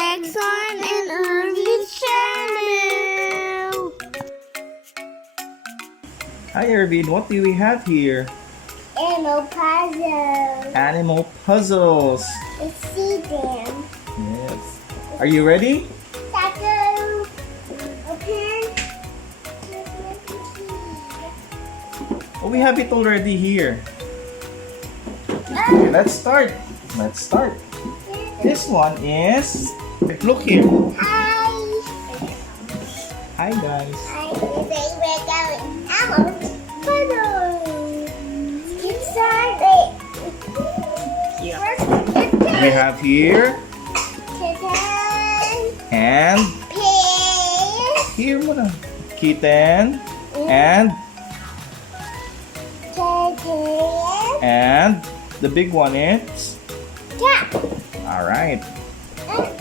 Lexon and Irving's channel. Hi Irvin, what do we have here? Animal puzzle. Animal puzzles. Let's see them. Yes. Are you ready? Taco. Open. Oh, we have it already here. Okay, let's start. Let's start. This one is... Look here. Hi. Hi guys. Hi. We're going out. Puzzle. Get started. We have here Kitten. and Pig. here muna. Kitten and Kitten. the big one is... Cat. All right.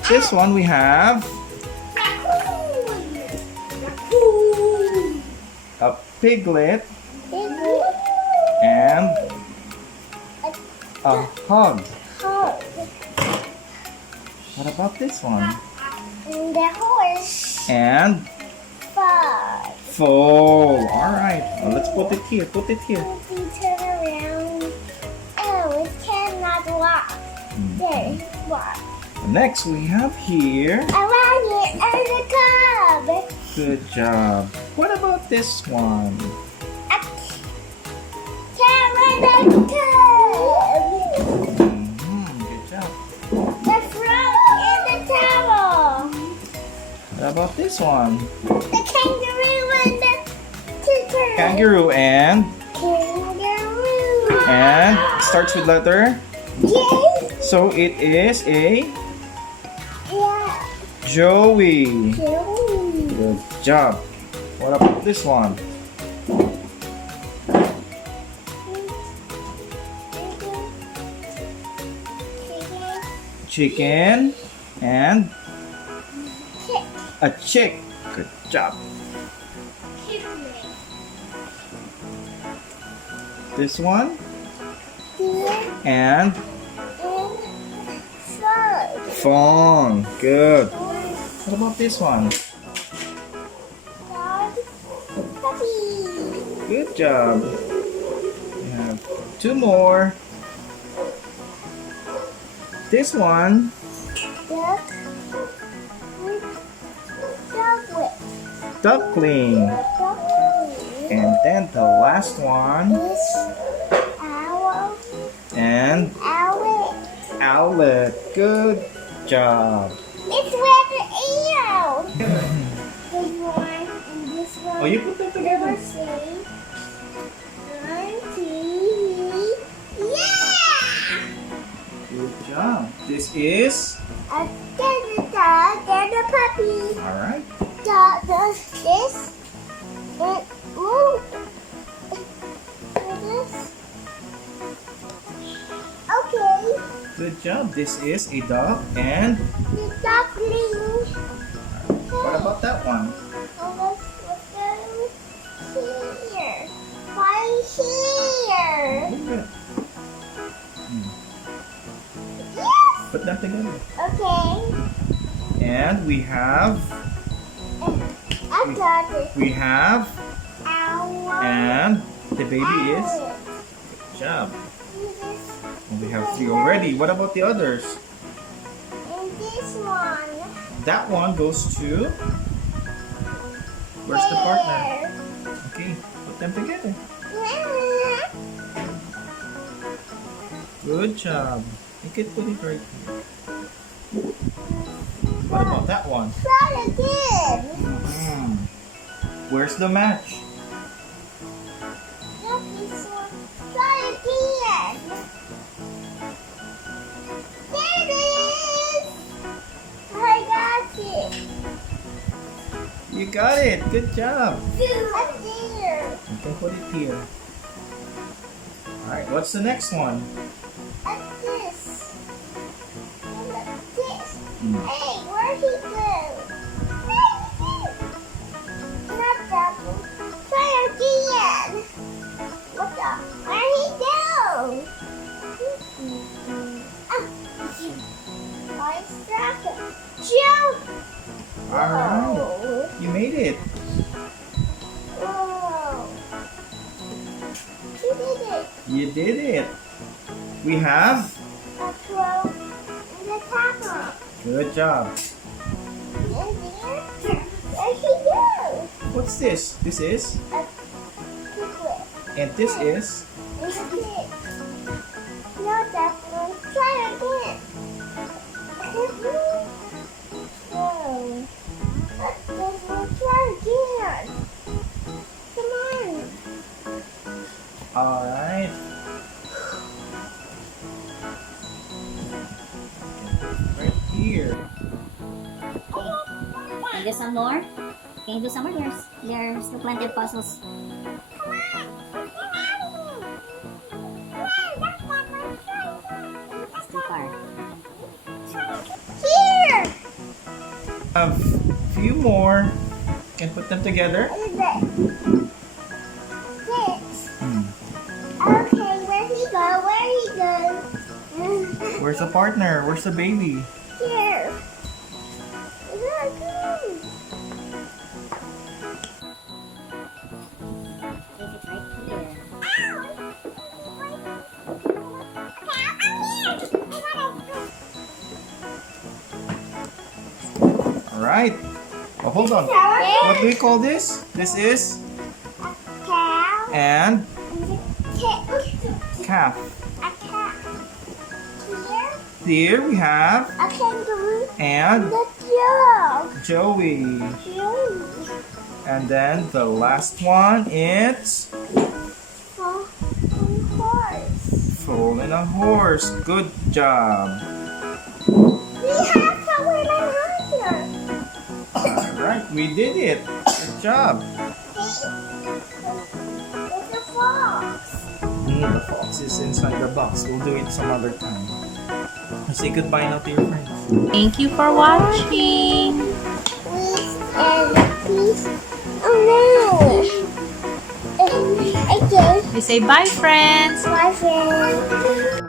This one we have Raccoon. a piglet and a hog. What about this one? The horse. And Frog. foal. All right. Well, let's put it here. Put it here. If you turn around, oh, it cannot walk. There, walk. Next we have here. Around it and the cub. Good job. What about this one? A carrot and cub. Good job. The frog and the towel. What about this one? The kangaroo and the kitten. Kangaroo and Kangaroo. starts with letter. Yes. So it is a Yeah. Joey. Joey. Good job. What about this one? Chicken and a chick. Good job. This one and fawn. Good. What about this one? Good job. We have two more. This one duckling. And then the last one and owlet. Good job. It's with the ear. This one and this one. Oh, you put them together? Yeah! Good job. This is... There's a dog and a puppy. Alright. Dog does this. It moves. This. Okay. Good job. This is a dog and... The duckling. What about that one? Let's go here. Why here? Good. Yes. Put them together. Okay. And we have... I got it. We have... Owl. And the baby is... Owl. Good job. And we have 3 already. What about the others? And this one. That one goes to... Where's the partner? Okay, put them together. There. Good job. You can put it right here. What about that one? Try again. Where's the match? Not this one. Try again. There it is. I got it. You got it. Good job. Up there. You can put it here. Alright, what's the next one? Up this. And up this. Hmm. Hey, where'd he go? Not that one. Try again. What the? Where'd he go? Twice. Dragon. Jump. Alright. You made it. Whoa. You did it. You did it. We have. A crow and a camel. Good job. And there she goes. What's this? This is. A piglet. And this is. It's a pig. No, that's one. Try again. Whoa. Let's try again. Come on. Alright. Right here. Can you do some more? Can you do some more? There's still plenty of puzzles. It's too far. Here. Have a few more. Can put them together. What is it? This. Hmm. Okay, where he go? Where he go? Where's the partner? Where's the baby? Here. Look. Place it right here. Alright. Oh, hold on. What do we call this? This is Cow. and Cat. calf. A cat. Here. Here we have A kangaroo. and The dog. Joey. Joey. And then the last one, it's Horse. Foal a horse. Good job. We have someone in here. Alright, we did it. Good job. It's a fox. The fox is inside the box. We'll do it some other time. Say goodbye now to your friends. Thank you for watching. Please and please. Oh no. Okay. We say bye, friends. Bye, friends.